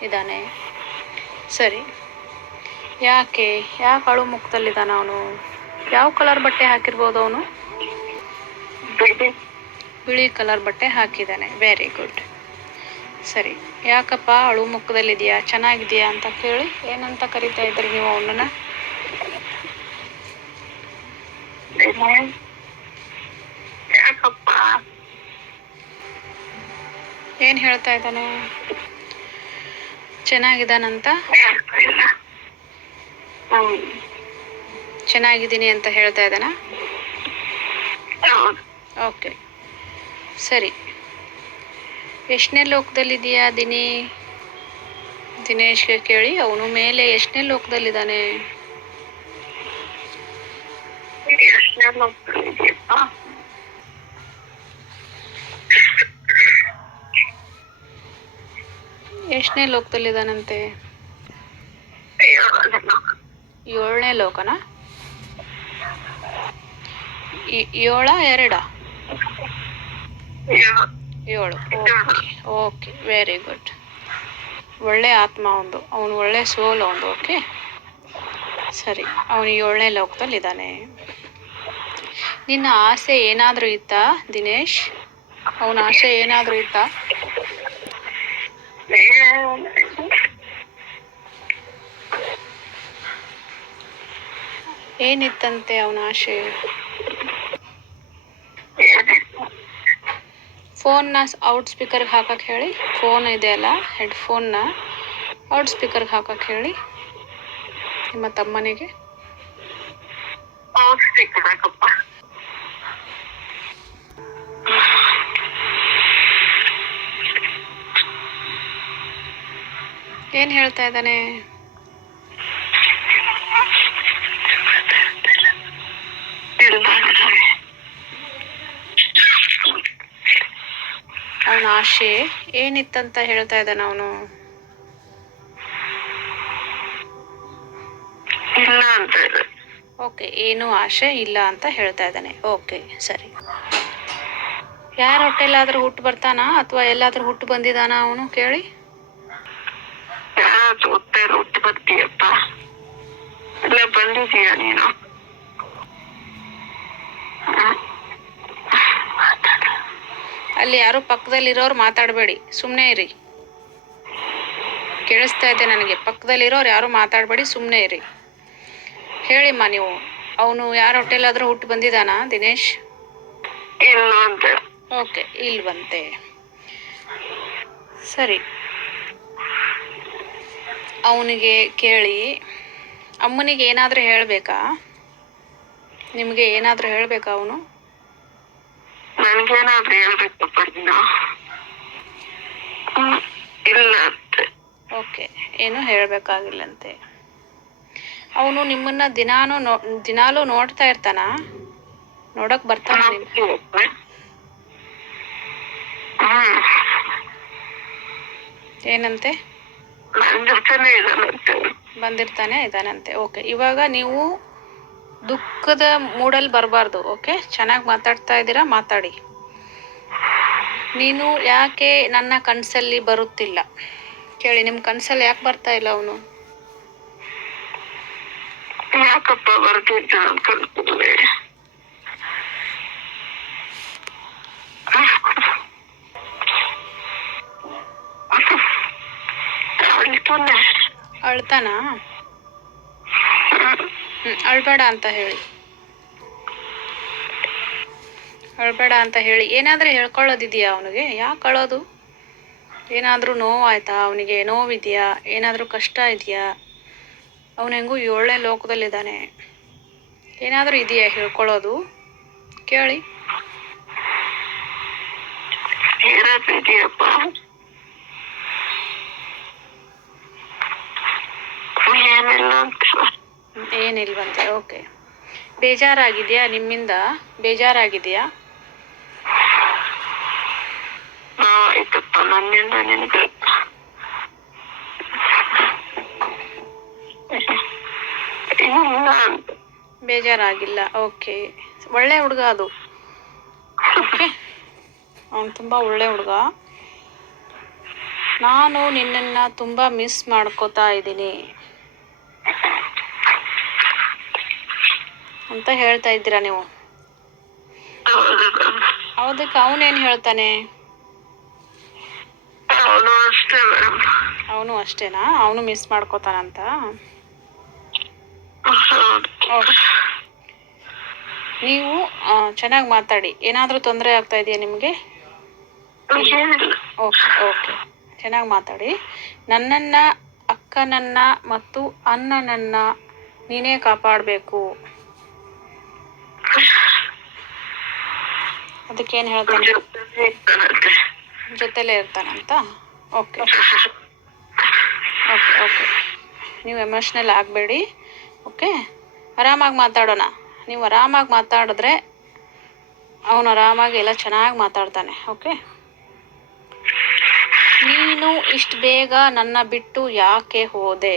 ಇದ್ದಾನೆ. ಸರಿ. ಯಾಕೆ? ಯಾಕೆ ಅಳು ಮುಖದಲ್ಲಿದ್ದಾನೆ ಅವನು? ಯಾವ ಕಲರ್ ಬಟ್ಟೆ ಹಾಕಿರ್ಬೋದು ಅವನು? ಬಿಳಿ. ಕಲರ್ ಬಟ್ಟೆ ಹಾಕಿದ್ದಾನೆ. ವೆರಿ ಗುಡ್ ಸರಿ. ಯಾಕಪ್ಪ ಅಳು ಮುಖದಲ್ಲಿದೆಯಾ? ಚೆನ್ನಾಗಿದೆಯಾ ಅಂತ ಕೇಳಿ. ಏನಂತ ಕರಿತಾ ಇದ್ರಿ ನೀವು ಅವನನ್ನ? ಏನು ಹೇಳ್ತಾ ಇದ್ದಾನೆ? ಚೆನ್ನಾಗಿದ್ದಾನಂತ? ಚೆನ್ನಾಗಿದ್ದೀನಿ ಅಂತ ಹೇಳ್ತಾ ಇದ್ದಾನ? ಓಕೆ. ಸರಿ. ಎಷ್ಟನೇ ಲೋಕದಲ್ಲಿದೆಯಾ ದಿನಿ? ದಿನೇಶ್ಗೆ ಕೇಳಿ. ಅವನು ಮೇಲೆ ಎಷ್ಟನೇ ಲೋಕದಲ್ಲಿದ್ದಾನೆ? ಎಷ್ಟನೇ ಲೋಕದಲ್ಲಿ ಲೋಕದಲ್ಲಿದ್ದಾನಂತೆ? ಏಳನೇ ಲೋಕನಾ? ಏಳ, ಎರಡ? ಏಳು. ಓಕೆ ಓಕೆ ವೆರಿ ಗುಡ್ ಒಳ್ಳೆ ಆತ್ಮ ಒಂದು ಅವನು ಒಳ್ಳೆ ಸೋಲ್ ಒಂದು ಓಕೆ ಸರಿ. ಅವನು ಏಳನೇ ಲೋಕದಲ್ಲಿದ್ದಾನೆ. ನಿನ್ನ ಆಸೆ ಏನಾದರೂ ಇತ್ತಾ, ದಿನೇಶ್? ಅವನ ಆಸೆ ಏನಾದರೂ ಇತ್ತಾ? ಏನಿತ್ತಂತೆ ಅವನ ಫೋನ್ನ ಔಟ್ ಸ್ಪೀಕರ್ ಹಾಕಕ್ಕೆ ಹೇಳಿ. ಫೋನ್ ಇದೆಯಲ್ಲ ಹೆಡ್ಫೋನ್ನ ಔಟ್ ಸ್ಪೀಕರ್ ಹಾಕಕ್ಕೆ ಹೇಳಿ. ನಿಮ್ಮ ತಮ್ಮನಿಗೆ. ಸಿಕ್ಕಬೇಕಪ್ಪ ಏನು ಹೇಳ್ತಾ ಇದ್ದಾನೆ? ಅವನ ಆಶೆ ಏನಿತ್ತಂತ ಹೇಳ್ತಾ ಇದ್ದಾನ ಅವನು? ಓಕೆ ಏನು ಆಶೆ ಇಲ್ಲ ಅಂತ ಹೇಳ್ತಾ ಇದ್ದಾನೆ. ಓಕೆ ಸರಿ. ಯಾರ ಹೊಟ್ಟೆಲ್ಲಾದ್ರೂ ಹುಟ್ಟು ಬರ್ತಾನಾ ಅಥವಾ ಎಲ್ಲಾದ್ರೂ ಹುಟ್ಟು ಬಂದಿದ್ದಾನಾ ಅವನು? ಕೇಳಿ. ಹೊಟ್ಟೆ ಬರ್ತೀಯಪ್ಪ ಇಲ್ಲ ಬಂದಿದೀಯ ನೀನು? ಅಲ್ಲಿ ಯಾರು ಪಕ್ಕದಲ್ಲಿರೋರು ಮಾತಾಡಬೇಡಿ. ಸುಮ್ಮನೆ ಇರಿ. ಕೇಳಿಸ್ತಾ ಇದೆ ನನಗೆ. ಪಕ್ಕದಲ್ಲಿರೋರು ಯಾರು ಮಾತಾಡಬೇಡಿ ಸುಮ್ಮನೆ ಇರಿ. ಹೇಳಿಮ್ಮ ನೀವು. ಅವನು ಯಾರ ಹೊಟ್ಟೆಲಾದ್ರೂ ಹುಟ್ಟು ಬಂದಿದ್ದಾನಾ ದಿನೇಶ್? ಓಕೆ ಇಲ್ವಂತೆ. ಸರಿ. ಅವನಿಗೆ ಕೇಳಿ ಅಮ್ಮನಿಗೆ ಏನಾದರೂ ಹೇಳಬೇಕಾ? ನಿಮಗೆ ಏನಾದರೂ ಹೇಳಬೇಕಾ ಅವನು? ನನ್ಗೇನಾದ್ರೂ ಹೇಳ್ಬೇಕಪ್ಪ ನೀನು ಹ್ಮ್. ಇಲ್ಲ ಓಕೆ ಏನು ಹೇಳಬೇಕಾಗಿಲ್ಲಂತೆ. ಅವನು ನಿಮ್ಮನ್ನ ದಿನಾನು ನೋ ದಿನಾಲೂ ನೋಡ್ತಾ ಇರ್ತಾನ? ನೋಡಕ್ ಬರ್ತಾನ ಏನಂತೆ? ಜೊತೆನೆ ಬಂದಿರ್ತಾನೆ ಇದಾನಂತೆ ಓಕೆ ಇವಾಗ ನೀವು ದುಃಖದ ಮೂಡಲ್ಲಿ ಬರಬಾರ್ದು ಓಕೆ ಚೆನ್ನಾಗಿ ಮಾತಾಡ್ತಾ ಇದ್ದೀರಾ? ಮಾತಾಡಿ. ನೀನು ಯಾಕೆ ನನ್ನ ಕನಸಲ್ಲಿ ಬರುತ್ತಿಲ್ಲ? ಕೇಳಿ ನಿಮ್ಮ ಕನಸಲ್ಲಿ ಯಾಕೆ ಬರ್ತಾ ಇಲ್ಲ ಅವನು? ಯಾಕಪ್ಪ ಬರ್ತಿದ್ದ ಅಳ್ತಾನ? ಅಳ್ಬೇಡ ಅಂತ ಹೇಳಿ. ಅಳ್ಬೇಡ ಅಂತ ಹೇಳಿ. ಏನಾದರೂ ಹೇಳ್ಕೊಳ್ಳೋದಿದೆಯಾ ಅವನಿಗೆ? ಯಾಕೆ ಅಳೋದು? ಏನಾದರೂ ನೋವಾಯ್ತಾ? ಅವನಿಗೆ ನೋವಿದೆಯಾ? ಏನಾದರೂ ಕಷ್ಟ ಇದೆಯಾ? ಅವನು ಹೆಂಗೂ ಏಳನೇ ಲೋಕದಲ್ಲಿದ್ದಾನೆ. ಏನಾದರೂ ಇದೆಯಾ ಹೇಳ್ಕೊಳ್ಳೋದು? ಕೇಳಿ ಏನಾದ್ರು ಇದೆಯಪ್ಪ ಏನಿಲ್ಲ. ಅಂತ ಏನಿಲ್ವಂತೆ ಓಕೆ. ಬೇಜಾರಾಗಿದೆಯಾ ನಿಮ್ಮಿಂದ? ಬೇಜಾರಾಗಿದೆಯಾ? ಆಯ್ತಪ್ಪ ನನ್ನಿಂದ ನಿನಗೆ. ಇಲ್ಲ ಅಂತ ಬೇಜಾರಾಗಿಲ್ಲ ಓಕೆ. ಒಳ್ಳೆ ಹುಡುಗ ಅದು. ಓಕೆ. ಅವನು ತುಂಬ ಒಳ್ಳೆ ಹುಡುಗ. ನಾನು ನಿನ್ನನ್ನು ತುಂಬ ಮಿಸ್ ಮಾಡ್ಕೋತಾ ಇದ್ದೀನಿ. ಅಂತ ಹೇಳ್ತಾ ಇದ್ದೀರಾ ನೀವು? ಹೌದಕ್ಕೆ ಅವನೇನ್ ಅದಕ್ಕೆ ಅವನೇನು ಹೇಳ್ತಾನೆ? ಅವನು ಅಷ್ಟೇನಾ? ಅವನು ಮಿಸ್ ಮಾಡ್ಕೋತಾನಂತ? ನೀವು ಚೆನ್ನಾಗಿ ಮಾತಾಡಿ. ಏನಾದರೂ ತೊಂದರೆ ಆಗ್ತಾ ಇದೆಯಾ ನಿಮಗೆ? Okay okay. ಚೆನ್ನಾಗಿ ಮಾತಾಡಿ. ನನ್ನನ್ನು ಅಕ್ಕನನ್ನು ಮತ್ತು ಅಣ್ಣನನ್ನು ನೀನೇ ಕಾಪಾಡಬೇಕು. ಅದಕ್ಕೇನು ಹೇಳ್ತಾನೆ ಜೊತೆಲಿ ಇರ್ತಾನಂತೆ. ಓಕೆ ಓಕೆ ಓಕೆ ನೀವು ಎಮೋಷ್ನಲ್ ಆಗಬೇಡಿ. ಓಕೆ ಆರಾಮಾಗಿ ಮಾತಾಡೋಣ. ನೀವು ಆರಾಮಾಗಿ ಮಾತಾಡಿದ್ರೆ ಅವನು ಆರಾಮಾಗಿ ಎಲ್ಲ ಚೆನ್ನಾಗಿ ಮಾತಾಡ್ತಾನೆ. ಓಕೆ ನೀನು ಇಷ್ಟು ಬೇಗ ನನ್ನ ಬಿಟ್ಟು ಯಾಕೆ ಹೋದೆ?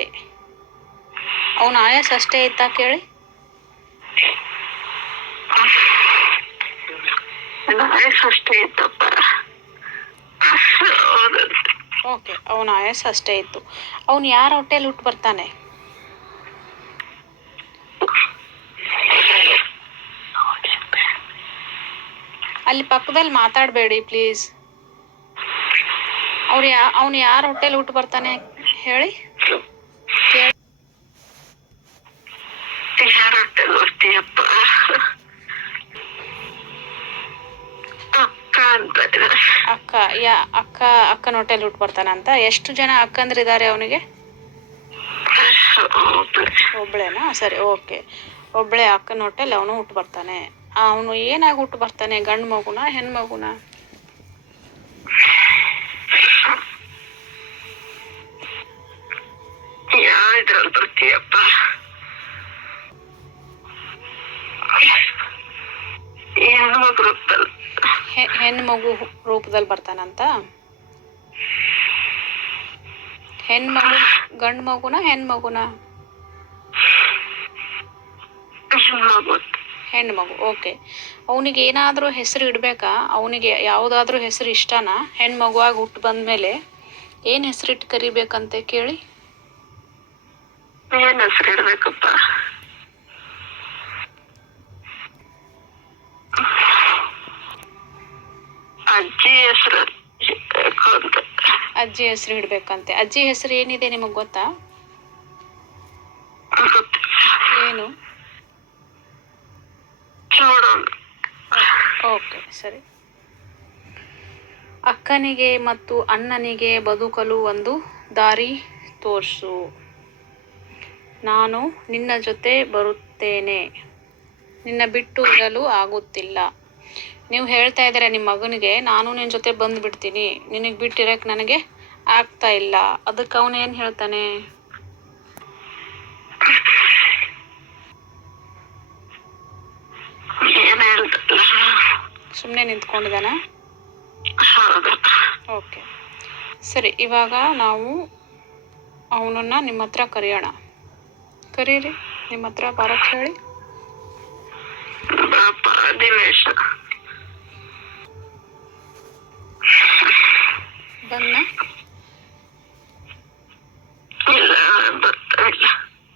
ಅವನ ಆಯಸ್ ಅಷ್ಟೇ ಇತ್ತಾ ಕೇಳಿ? ಅಷ್ಟೇ ಇತ್ತಪ್ಪ ಓಕೆ ಅವನ ಆಯಸ್ ಅಷ್ಟೇ ಇತ್ತು. ಅವನು ಯಾರ ಹೋಟೆಲ್ ಹುಟ್ಟು ಬರ್ತಾನೆ? ಅಲ್ಲಿ ಪಕ್ಕದಲ್ಲಿ ಮಾತಾಡಬೇಡಿ ಪ್ಲೀಸ್ ಅವ್ರು ಯಾ ಅವನು ಯಾರ ಹೋಟೆಲ್ ಹುಟ್ಟು ಬರ್ತಾನೆ ಹೇಳಿ? ಯಾರ ಹೊಟ್ಟೆ ಅಕ್ಕ, ಯಾ ಅಕ್ಕ, ಅಕ್ಕನ ಹೊಟ್ಟೆಲಿ ಹುಟ್ಟು ಬರ್ತಾನಂತ ಎಷ್ಟು ಜನ ಅಕ್ಕಂದ್ರಿದ್ದಾರೆ ಅವನಿಗೆ. ಒಬ್ಳೇನಾ? ಸರಿ, ಓಕೆ. ಒಬ್ಳೆ ಅಕ್ಕನ ಹೊಟ್ಟೆಲಿ ಅವನು ಹುಟ್ಟು ಬರ್ತಾನೆ. ಅವನು ಏನಾಗಿ ಹುಟ್ಟು ಬರ್ತಾನೆ? ಗಂಡು ಮಗುನ ಹೆಣ್ಮಗುನ ಯಾವ ಇದ್ರಲ್ಲಿ ಬರ್ತೀಯಪ್ಪ ಹೆಣ್ಣು ಮಗು ರೂಪದಲ್ಲಿ ಬರ್ತಾನಂತ? ಹೆಣ್ಮಗು ಗಂಡು ಮಗುನ, ಹೆಣ್ಣು ಮಗುನ? ಮಗು, ಓಕೆ. ಅವನಿಗೆ ಏನಾದರೂ ಹೆಸರು ಇಡಬೇಕಾ? ಅವನಿಗೆ ಯಾವುದಾದ್ರೂ ಹೆಸರು ಇಷ್ಟನಾ? ಹೆಣ್ಣು ಮಗುವಾಗಿ ಹುಟ್ಟು ಬಂದಮೇಲೆ ಏನು ಹೆಸರಿಟ್ಟು ಕರಿಬೇಕಂತೆ ಕೇಳಿ? ಏನು ಹೆಸರು ಇಡ್ಬೇಕಪ್ಪ? ಅಜ್ಜಿ ಹೆಸರು ಅಂತ ಅಜ್ಜಿ ಹೆಸರು ಇಡಬೇಕಂತೆ. ಅಜ್ಜಿ ಹೆಸರು ಏನಿದೆ ನಿಮಗೆ ಗೊತ್ತಾ? ಏನು? ಓಕೆ ಸರಿ. ಅಕ್ಕನಿಗೆ ಮತ್ತು ಅಣ್ಣನಿಗೆ ಬದುಕಲು ಒಂದು ದಾರಿ ತೋರಿಸು. ನಾನು ನಿನ್ನ ಜೊತೆ ಬರುತ್ತೇನೆ. ನಿನ್ನ ಬಿಟ್ಟು ಇರಲು ಆಗುತ್ತಿಲ್ಲ. ನೀವು ಹೇಳ್ತಾ ಇದ್ದೀರಾ ನಿಮ್ಮ ಮಗನಿಗೆ ನಾನು ನಿನ್ನ ಜೊತೆ ಬಂದುಬಿಡ್ತೀನಿ. ನಿನಗೆ ಬಿಟ್ಟಿರೋಕ್ಕೆ ನನಗೆ ಆಗ್ತಾ ಇಲ್ಲ. ಅದಕ್ಕೆ ಅವನು ಏನು ಹೇಳ್ತಾನೆ? ಸುಮ್ಮನೆ ನಿಂತ್ಕೊಂಡಿದ್ದಾನ? ಓಕೆ. ಸರಿ ಇವಾಗ ನಾವು ಅವನನ್ನು ನಿಮ್ಮ ಹತ್ರ ಕರೆಯೋಣ. ಕರೀರಿ ನಿಮ್ಮ ಹತ್ರ ಬರೋಕ್ಕೆ ಹೇಳಿ. ದಿನೇಶ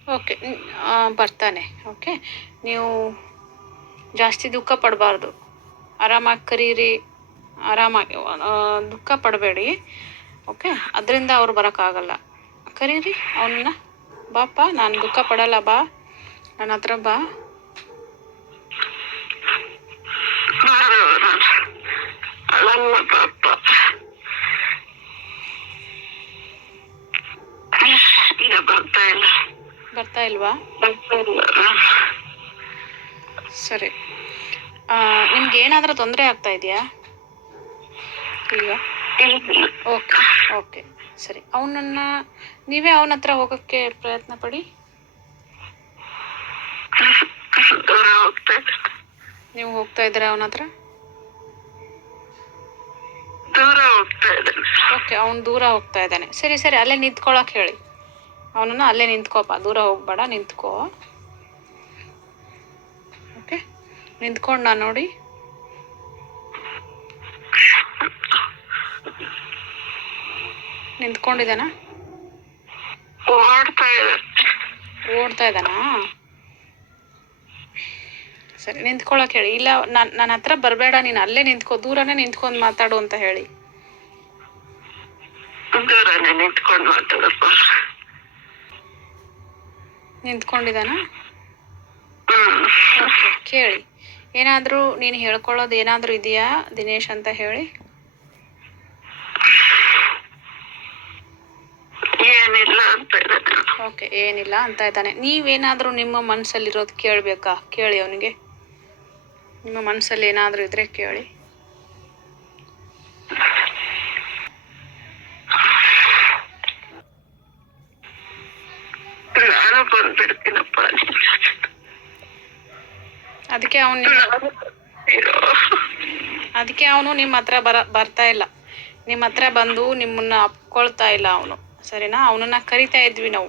ಓಕೆ ಬರ್ತಾನೆ ಓಕೆ. ನೀವು ಜಾಸ್ತಿ ದುಃಖ ಪಡಬಾರ್ದು. ಆರಾಮಾಗಿ ಕರೀರಿ ಆರಾಮಾಗಿ ದುಃಖ ಪಡಬೇಡಿ ಓಕೆ. ಅದರಿಂದ ಅವ್ರು ಬರೋಕ್ಕಾಗಲ್ಲ. ಕರೀರಿ ಅವನನ್ನ. ಬಾಪ್ಪ ನಾನು ದುಃಖ ಪಡಲ್ಲ ಬಾ. ನನ್ನ ಹತ್ರ ಬಾ. ಬರ್ತಾ ಇಲ್ವಾ? ಸರಿ. ನಿಮ್ಗೆ ಏನಾದರೂ ತೊಂದರೆ ಆಗ್ತಾ ಇದೆಯಾ? ಈಗ ಓಕೆ ಓಕೆ. ಸರಿ. ಅವನನ್ನ ನೀವೇ ಅವನ ಹತ್ರ ಹೋಗೋಕ್ಕೆ ಪ್ರಯತ್ನ ಪಡಿ. ನೀವು ಹೋಗ್ತಾ ಇದ್ದೀರಾ ಅವನ ಹತ್ರ? ಓಕೆ ಅವನು ದೂರ ಹೋಗ್ತಾ ಇದ್ದಾನೆ. ಸರಿ ಸರಿ ಅಲ್ಲೇ ನಿಂತ್ಕೊಳಕ್ ಹೇಳಿ. ಅವನನ್ನು ಅಲ್ಲೇ ನಿಂತ್ಕೋಪ ದೂರ ಹೋಗ್ಬೇಡ ನಿಂತ್ಕೋ. ಓಕೆ? ನಿಂತ್ಕೊಂಡ ನೋಡಿ. ನಿಂತ್ಕೊಂಡಿದ್ದಾನ? ಓಡ್ತಾ ಇದೆ ಓಡ್ತಾ ಇದ್ದಾನಾ? ಸರಿ ನಿಂತ್ಕೊಳ್ಳೋಕೆ ಹೇಳಿ. ಇಲ್ಲ ನನ್ನ ನನ್ನ ಹತ್ರ ಬರಬೇಡ ನೀನು ಅಲ್ಲೇ ನಿಂತ್ಕೋ ದೂರನೇ ನಿಂತ್ಕೊಂಡು ಮಾತಾಡು ಅಂತ ಹೇಳಿ. ದೂರನೇ ನಿಂತ್ಕೊಂಡು ಮಾತಾಡಪ್ಪ. ನಿಂತ್ಕೊಂಡಿದ್ದಾನ? ಕೇಳಿ. ಏನಾದರೂ ನೀನು ಹೇಳ್ಕೊಳ್ಳೋದು ಏನಾದರೂ ಇದೆಯಾ ದಿನೇಶ್ ಅಂತ ಹೇಳಿ? ಓಕೆ ಏನಿಲ್ಲ ಅಂತ ಇದ್ದಾನೆ. ನೀವೇನಾದರೂ ನಿಮ್ಮ ಮನಸ್ಸಲ್ಲಿರೋದು ಕೇಳಬೇಕಾ? ಕೇಳಿ ಅವನಿಗೆ. ನಿಮ್ಮ ಮನಸ್ಸಲ್ಲಿ ಏನಾದರೂ ಇದ್ರೆ ಕೇಳಿ. ಅದಕ್ಕೆ ಅವನು ಅದಕ್ಕೆ ಅವನು ನಿಮ್ಮ ಹತ್ರ ಬರ ಬರ್ತಾ ಇಲ್ಲ. ನಿಮ್ಮ ಹತ್ರ ಬಂದು ನಿಮ್ಮನ್ನ ಅಪ್ಕೊಳ್ತಾ ಇಲ್ಲ ಅವನು. ಸರಿನಾ? ಅವನನ್ನ ಕರಿತಾ ಇದ್ವಿ ನಾವು.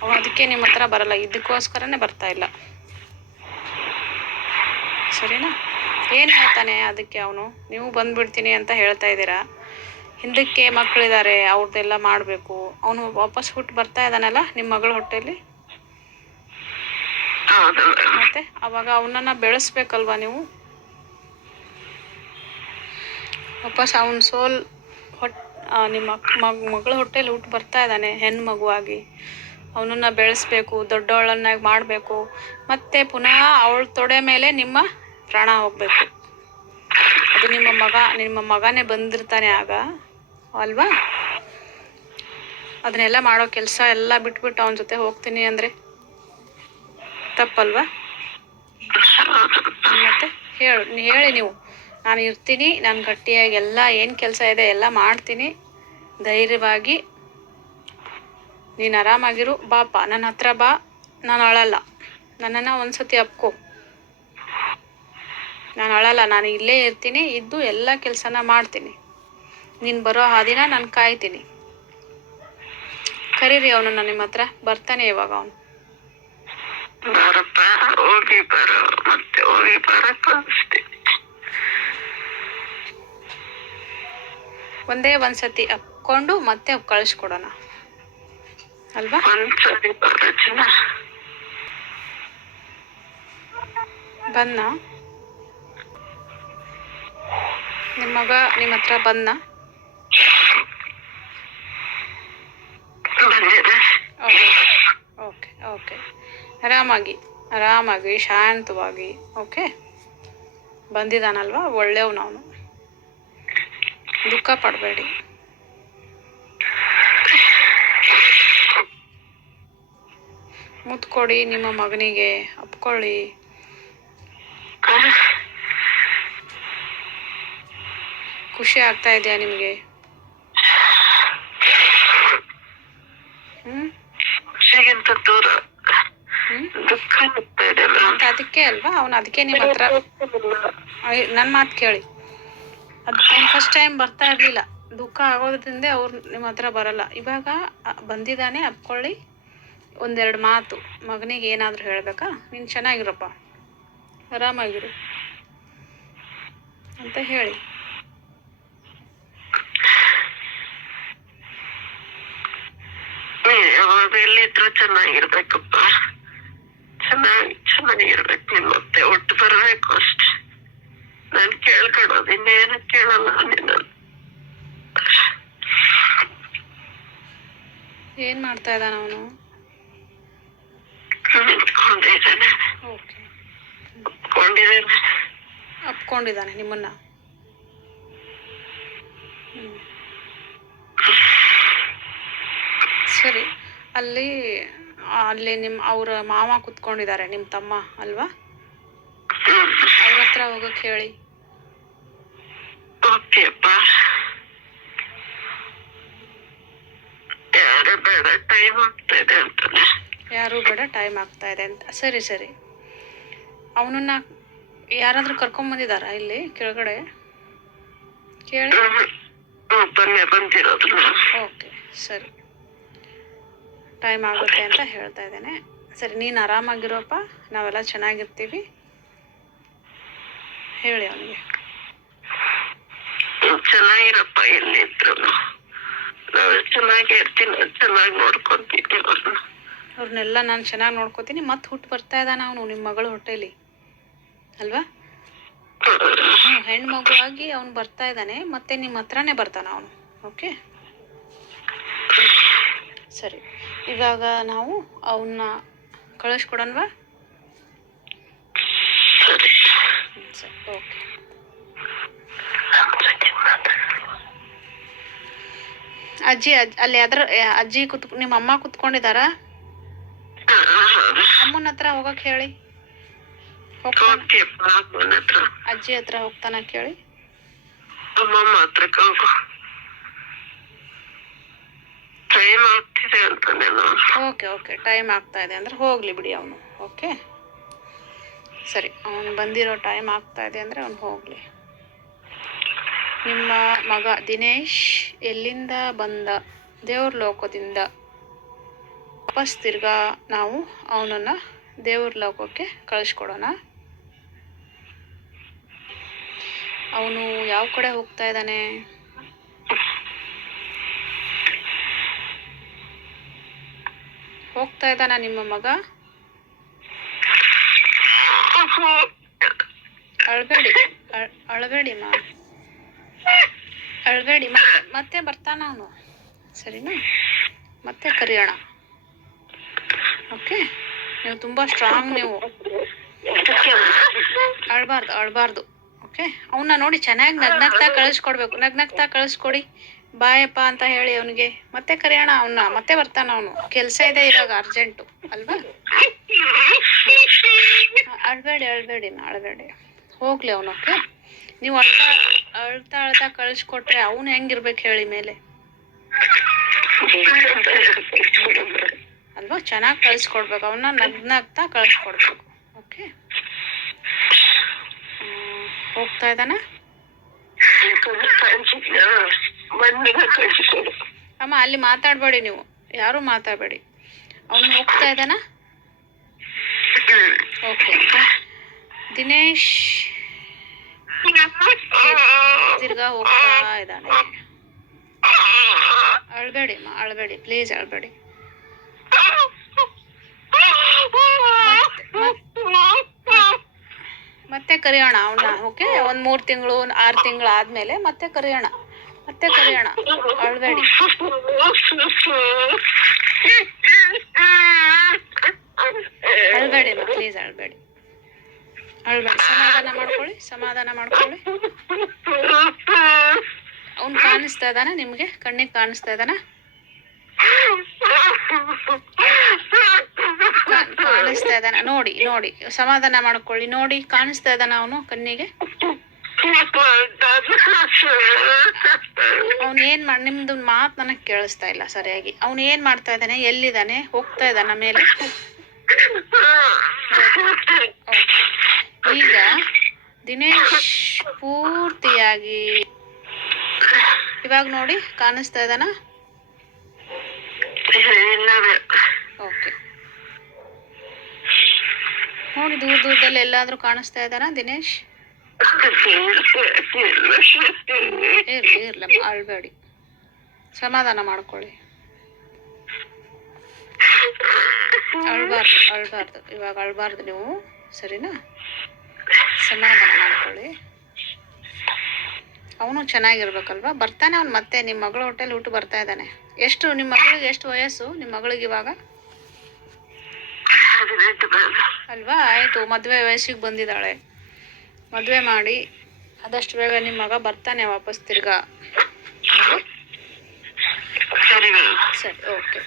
ಅವನು ಅದಕ್ಕೆ ನಿಮ್ಮ ಹತ್ರ ಬರಲ್ಲ. ಇದಕ್ಕೋಸ್ಕರನೇ ಬರ್ತಾ ಇಲ್ಲ. ಸರಿನಾ? ಏನು ಹೇಳ್ತಾನೆ ಅದಕ್ಕೆ ಅವನು? ನೀವು ಬಂದ್ಬಿಡ್ತೀನಿ ಅಂತ ಹೇಳ್ತಾ ಇದ್ದೀರಾ? ಹಿಂದಕ್ಕೆ ಮಕ್ಕಳಿದ್ದಾರೆ ಅವ್ರದ್ದೆಲ್ಲ ಮಾಡಬೇಕು. ಅವನು ವಾಪಸ್ ಹುಟ್ಟು ಬರ್ತಾ ಇದ್ದಾನಲ್ಲ ನಿಮ್ಮ ಮಗಳ ಹೊಟ್ಟೆಯಲ್ಲಿ ಮತ್ತೆ? ಅವಾಗ ಅವನನ್ನ ಬೆಳೆಸ್ಬೇಕಲ್ವಾ ನೀವು? ವಾಪಸ್ ಅವನ ಸೋಲ್ ಹೊಟ್ ನಿಮ್ಮ ಮಗ, ಮಗಳ ಹೊಟ್ಟೆಲಿ ಹುಟ್ಟು ಬರ್ತಾ ಇದ್ದಾನೆ ಹೆಣ್ಣು ಮಗುವಾಗಿ. ಅವನನ್ನ ಬೆಳೆಸ್ಬೇಕು, ದೊಡ್ಡವಳನ್ನಾಗಿ ಮಾಡಬೇಕು, ಮತ್ತೆ ಪುನಃ ಅವಳ ತೊಡೆ ಮೇಲೆ ನಿಮ್ಮ ಪ್ರಾಣ ಹೋಗಬೇಕು. ಅದು ನಿಮ್ಮ ಮಗ, ನಿಮ್ಮ ಮಗನೇ ಬಂದಿರ್ತಾನೆ ಆಗ, ಅಲ್ವಾ? ಅದನ್ನೆಲ್ಲ ಮಾಡೋ ಕೆಲಸ ಎಲ್ಲ ಬಿಟ್ಬಿಟ್ಟು ಅವನ ಜೊತೆ ಹೋಗ್ತೀನಿ ಅಂದರೆ? ತಪ್ಪಲ್ವಾ? ಮತ್ತೆ ಹೇಳು ಹೇಳಿ ನೀವು. ನಾನು ಇರ್ತೀನಿ, ನಾನು ಗಟ್ಟಿಯಾಗಿ ಎಲ್ಲ, ಏನು ಕೆಲಸ ಇದೆ ಎಲ್ಲ ಮಾಡ್ತೀನಿ. ಧೈರ್ಯವಾಗಿ ನೀನು ಆರಾಮಾಗಿರು ಬಾಪ ನನ್ನ ಹತ್ರ ಬಾ, ನಾನು ಅಳಲ್ಲ. ನನ್ನನ್ನು ಒಂದು ಸತಿ ಅಪ್ಕೋ. ನಾನು ಅಳಲ್ಲ, ನಾನು ಇಲ್ಲೇ ಇರ್ತೀನಿ, ಇದ್ದು ಎಲ್ಲ ಕೆಲಸನ ಮಾಡ್ತೀನಿ. ನೀನು ಬರೋ ಆ ದಿನ ನಾನು ಕಾಯ್ತೀನಿ. ಕರೀರಿ ಅವನನ್ನು ನಿಮ್ಮ ಹತ್ರ, ಬರ್ತಾನೆ ಇವಾಗ ಅವನು. ಬರಪ್ಪ. ಹೋಗಿ ಬರೋ. ಮತ್ತೆ ಹೋಗಿ ಬರಪ್ಪ ಅಷ್ಟೇ. ಒಂದೇ ಒಂದ್ಸತಿ ಅಪ್ಕೊಂಡು ಮತ್ತೆ ಕಳಿಸ್ಕೊಡೋಣ. ಅಲ್ವಾ? ಒಂದ್ಸರಿ ಬರಚನ ಬಂದ ನಿಮ್ಮ ಮಗ ನಿಮ್ಮ ಹತ್ರ ಬಂದ ಬಂದಿದೆ ಓಕೆ ಓಕೆ ಓಕೆ ಆರಾಮಾಗಿ ಆರಾಮಾಗಿ, ಶಾಂತವಾಗಿ ಓಕೆ ಬಂದಿದ್ದಾನಲ್ವಾ? ಒಳ್ಳೆಯವ್ ನಾವು ದುಃಖ ಪಡಬೇಡಿ. ಮುತ್ಕೊಡಿ, ನಿಮ್ಮ ಮಗನಿಗೆ ಅಪ್ಕೊಳ್ಳಿ. ಖುಷಿ ಆಗ್ತಾ ಇದೆಯಾ ನಿಮಗೆ ಹ್ಞೂ ಖುಷಿಗಿಂತ ದೂರ ಹ್ಞೂ ದುಃಖ ಆಗ್ತಾ ಇದೆ ಅಲ್ಲ? ಮತ್ತೆ ಅದಕ್ಕೆ ಅಲ್ವಾ? ಅವನು ಅದಕ್ಕೆ ನಿಮ್ಮ ಹತ್ರ ನನ್ನ ಮಾತು ಕೇಳಿ. ಅದು ಫಸ್ಟ್ ಟೈಮ್ ಬರ್ತಾ ಇರಲಿಲ್ಲ. ದುಃಖ ಆಗೋದ್ರಿಂದ ಅವ್ರು ನಿಮ್ಮ ಹತ್ರ ಬರಲ್ಲ. ಇವಾಗ ಬಂದಿದಾನೆ ಅಪ್ಕೊಳ್ಳಿ. ಒಂದೆರಡು ಮಾತು. ಮಗನಿಗೆ ಏನಾದರೂ ಹೇಳಬೇಕಾ? ನೀನು ಚೆನ್ನಾಗಿರಪ್ಪ. ಆರಾಮಾಗಿರು. ಅಂತ ಹೇಳಿ. ಎಲ್ಲಿದ್ರು ಚೆನ್ನಾಗಿರ್ಬೇಕಪ್ಪ. ಚೆನ್ನಾಗಿ ಚೆನ್ನಾಗಿರ್ಬೇಕು ನೀನ್ ಮತ್ತೆ ಒಟ್ಟು ಬರ್ಬೇಕು ಅಷ್ಟೆ. ನಾನ್ ಕೇಳ್ಕೊಳೋದು ಇನ್ನೇನು ಕೇಳಲ್ಲ ನಿನ್ನ ಏನ್ ಮಾಡ್ತಾ ಇದ್ದಾನ ಅವನು? ನಿಂತ್ಕೊಂಡಿದ್ದಾನೆ ಓಕೆ. ಕೊಂಡಿದ್ದಾನೆ ಅಪ್ಕೊಂಡಿದ್ದಾನೆ ನಿಮ್ಮನ್ನ? ಸರಿ ಅಲ್ಲಿ ಅಲ್ಲಿ ನಿಮ್ಮ ಅವ್ರ ಮಾವ ಕುತ್ಕೊಂಡಿದ್ದಾರೆ ನಿಮ್ಮ ತಮ್ಮ ಅಲ್ವಾ? ಅವ್ರತ್ರ ಅವ್ರ ಹತ್ರ ಹೋಗಕ್ಕೆ ಹೇಳಿ. ಯಾರು ಬೇಡ ಟೈಮ್ ಆಗ್ತಾ ಇದೆ ಅಂತಾನೆ. ಯಾರು ಬೇಡ ಟೈಮ್ ಆಗ್ತಾ ಇದೆ ಅಂತ. ಸರಿ ಸರಿ. ಅವನನ್ನ ಯಾರಾದ್ರೂ ಕರ್ಕೊಂಡ್ ಬಂದಿದಾರ ಇಲ್ಲಿ ಕೆಳಗಡೆ? ಕೇಳಿ. ಬಂದಿರೋದು ಓಕೆ ಸರಿ. ಟೈಮ್ ಆಗುತ್ತೆ ಅಂತ ಹೇಳ್ತಾ ಇದ್ದೇನೆ. ಸರಿ ನೀನು ಆರಾಮಾಗಿರೋಪ್ಪ ನಾವೆಲ್ಲ ಚೆನ್ನಾಗಿರ್ತೀವಿ. ಹೇಳಿ ಅವನಿಗೆ. ಚೆನ್ನಾಗಿರಪ್ಪ ಎಲ್ಲಿದ್ರು ನಾವು ಚೆನ್ನಾಗಿ ಇರ್ತೀನಿ ಚೆನ್ನಾಗಿ ನೋಡ್ಕೊಂತೀನಿ ಅವ್ರನ್ನ. ಅವ್ರನ್ನೆಲ್ಲ ನಾನು ಚೆನ್ನಾಗಿ ನೋಡ್ಕೋತೀನಿ ಮತ್ತೆ ಹುಟ್ಟು ಬರ್ತಾ ಇದ್ದಾನ ಅವನು ನಿಮ್ಮ ಮಗಳ ಹೊಟ್ಟೆಲಿ. ಅಲ್ವಾ? ಹೆಣ್ಮಗು ಆಗಿ ಅವ್ನು ಬರ್ತಾ ಇದ್ದಾನೆ ಮತ್ತೆ ನಿಮ್ಮ ಹತ್ರನೇ ಬರ್ತಾನೆ ಅವನು ಓಕೆ? ಸರಿ. ಇವಾಗ ನಾವು ಅವನ್ನ ಕಳಿಸ್ಕೊಡೋಣವಾ? ಓಕೆ. ಅಜ್ಜಿ ಅಜ್ ಅಲ್ಲಿ ಅದ್ರ ಅಜ್ಜಿ ಕುತ್ ನಿಮ್ಮ ಅಮ್ಮ ಕುತ್ಕೊಂಡಿದಾರಾ ಅಮ್ಮನ ಹತ್ರ ಹೋಗಕ್ಕೆ ಹೇಳಿ. ಅಜ್ಜಿ ಹತ್ರ ಹೋಗ್ತಾನ ಕೇಳಿ. ಹೋಗು. ಟೈಮ್ ಆಗ್ತಿದೆ ಅಂತಾನೆ ಓಕೆ ಓಕೆ. ಟೈಮ್ ಆಗ್ತಾ ಇದೆ ಅಂದ್ರೆ ಹೋಗಲಿ ಬಿಡಿ ಅವನು. ಓಕೆ? ಸರಿ, ಅವನು ಬಂದಿರೋ ಟೈಮ್ ಆಗ್ತಾ ಇದೆ ಅಂದರೆ ಅವನು ಹೋಗಲಿ. ನಿಮ್ಮ ಮಗ ದಿನೇಶ್ ಎಲ್ಲಿಂದ ಬಂದ? ದೇವ್ರ ಲೋಕದಿಂದ. ವಾಪಸ್ ತಿರ್ಗಾ ನಾವು ಅವನನ್ನು ದೇವ್ರ ಲೋಕಕ್ಕೆ ಕಳಿಸ್ಕೊಡೋಣ. ಅವನು ಯಾವ ಕಡೆ ಹೋಗ್ತಾ ಇದ್ದಾನೆ? ಹೋಗ್ತಾ ಇದ್ದಾನ ನಿಮ್ಮ ಮಗ? ಅಳ್ಬೇಡಿ ಅಳಬೇಡಿ ಮಾ. ಅಳಬೇಡಿ ಮತ್ತೆ ಬರ್ತಾನ ಅವನು? ಸರಿನಾ? ಮತ್ತೆ ಕರಿಯೋಣ. ಓಕೆ? ನೀವು ತುಂಬ ಸ್ಟ್ರಾಂಗ್ ನೀವು. ಅಳಬಾರ್ದು ಅಳಬಾರ್ದು. ಓಕೆ? ಅವನ್ನ ನೋಡಿ ಚೆನ್ನಾಗಿ ನಗ್ನಗ್ತಾ ಕಳಿಸ್ಕೊಡ್ಬೇಕು. ನಗ್ನಗ್ತಾ ಕಳಿಸ್ಕೊಡಿ. ಬಾಯಪ್ಪ ಅಂತ ಹೇಳಿ ಅವನಿಗೆ, ಮತ್ತೆ ಕರೆಯೋಣ ಅವನ್ನ ಮತ್ತೆ ಬರ್ತಾನ ಅವನು. ಕೆಲಸ ಇದೆ ಇವಾಗ, ಅರ್ಜೆಂಟು. ಅಲ್ವಾ? ಅಳ್ಬೇಡಿ ಅಳ್ಬೇಡಿ ಅಳ್ಬೇಡಿ. ಹೋಗ್ಲಿ ಅವನು, ಓಕೆ? ನೀವು ಅಳ್ತಾ ಅಳ್ತಾ ಅಳ್ತಾ ಕಳಿಸ್ಕೊಟ್ರೆ ಅವನು ಹೆಂಗಿರ್ಬೇಕು ಹೇಳಿ ಮೇಲೆ. ಅಲ್ವಾ? ಚೆನ್ನಾಗಿ ಕಳಿಸ್ಕೊಡ್ಬೇಕು. ಅವನ್ನ ನಗ್ನಗ್ತಾ ಕಳಿಸ್ಕೊಡ್ಬೇಕು. ಓಕೆ? ಹೋಗ್ತಾ ಇದ್ದಾನ? ಅಮ್ಮ, ಅಲ್ಲಿ ಮಾತಾಡಬೇಡಿ ನೀವು. ಯಾರು ಮಾತಾಡಬೇಡಿ. ಅವನು ಹೋಗ್ತಾ ಇದ್ದಾನ? ಓಕೆ. ದಿನೇಶ್. ತಿರ್ಗಾ ಹೋಗ್ತಾ ಇದ್ದಾನೆ. ಅಳ್ಬೇಡಿ ಅಮ್ಮ, ಅಳ್ಬೇಡಿ. ಪ್ಲೀಸ್ ಅಳ್ಬೇಡಿ. ಮತ್ತೆ ಕರೆಯೋಣ ಅವನ್ನ, ಓಕೆ? ಒಂದು ಮೂರು ತಿಂಗಳು ಆರು ತಿಂಗಳು ಆದ್ಮೇಲೆ ಮತ್ತೆ ಕರೆಯೋಣ. ಮತ್ತೆ ಕರೆಯೋಣ ಅಳ್ಬೇಡಿ ಅಳ್ಬೇಡಿ ಪ್ಲೀಸ್ ಅಳ್ಬೇಡಿ. ಅಳ್ಬೇಡಿ, ಸಮಾಧಾನ ಮಾಡ್ಕೊಳ್ಳಿ ಸಮಾಧಾನ ಮಾಡ್ಕೊಳ್ಳಿ. ಅವ್ನು ಕಾಣಿಸ್ತಾ ಇದಾನ ನಿಮಗೆ, ಕಣ್ಣಿಗೆ ಕಾಣಿಸ್ತಾ ಇದ್ದಾನ? ಕಾಣಿಸ್ತಾ ಇದ್ದಾನ? ನೋಡಿ ನೋಡಿ, ಸಮಾಧಾನ ಮಾಡ್ಕೊಳ್ಳಿ, ನೋಡಿ, ಕಾಣಿಸ್ತಾ ಇದ್ದಾನ ಅವನು ಕಣ್ಣಿಗೆ? ಅವ್ನು ಏನು ಮಾಡಿ ನಿಮ್ದು ಮಾತು ನನಗೆ ಕೇಳಿಸ್ತಾ ಇಲ್ಲ ಸರಿಯಾಗಿ. ಅವ್ನು ಏನ್ ಮಾಡ್ತಾ ಇದ್ದಾನೆ ಎಲ್ಲಿದ್ದಾನೆ ಹೋಗ್ತಾ ಇದ್ದಾನ ಮೇಲೆ? ಈಗ ದಿನೇಶ್ ಪೂರ್ತಿಯಾಗಿ ಇವಾಗ ನೋಡಿ ಕಾಣಿಸ್ತಾ ಇದ್ದಾನ? ಓಕೆ. ನೋಡಿ ದೂರ ದೂರದಲ್ಲಿ ಎಲ್ಲಾದ್ರೂ ಕಾಣಿಸ್ತಾ ಇದ್ದಾನ ದಿನೇಶ್? ಇರ್ಲಿ ಇರ್ಲಮ್ಮ ಅಳ್ಬೇಡಿ. ಸಮಾಧಾನ ಮಾಡ್ಕೊಳ್ಳಿ. ಅಳ್ಬಾರ್ದು ಅಳ್ಬಾರ್ದು. ಇವಾಗ ಅಳ್ಬಾರ್ದು ನೀವು ಸರಿನಾ? ಸಮಾಧಾನ ಮಾಡ್ಕೊಳ್ಳಿ. ಅವನು ಚೆನ್ನಾಗಿರ್ಬೇಕಲ್ವಾ? ಬರ್ತಾನೆ ಅವ್ನು ಮತ್ತೆ ನಿಮ್ಮ ಮಗಳ ಹೋಟೆಲ್ ಊಟ ಬರ್ತಾ ಇದ್ದಾನೆ. ಎಷ್ಟು ನಿಮ್ಮ ಮಗಳಿಗೆ ಎಷ್ಟು ವಯಸ್ಸು ನಿಮ್ಮ ಮಗಳಿಗೆ ಇವಾಗ? ಅಲ್ವಾ? ಆಯಿತು ಮದುವೆ ವಯಸ್ಸಿಗೆ ಬಂದಿದ್ದಾಳೆ. ಮದುವೆ ಮಾಡಿ ಆದಷ್ಟು ಬೇಗ ನಿಮ್ಮ ಮಗ ಬರ್ತಾನೆ ವಾಪಸ್ ತಿರ್ಗಾ. ಸರಿ ಸರಿ ಓಕೆ.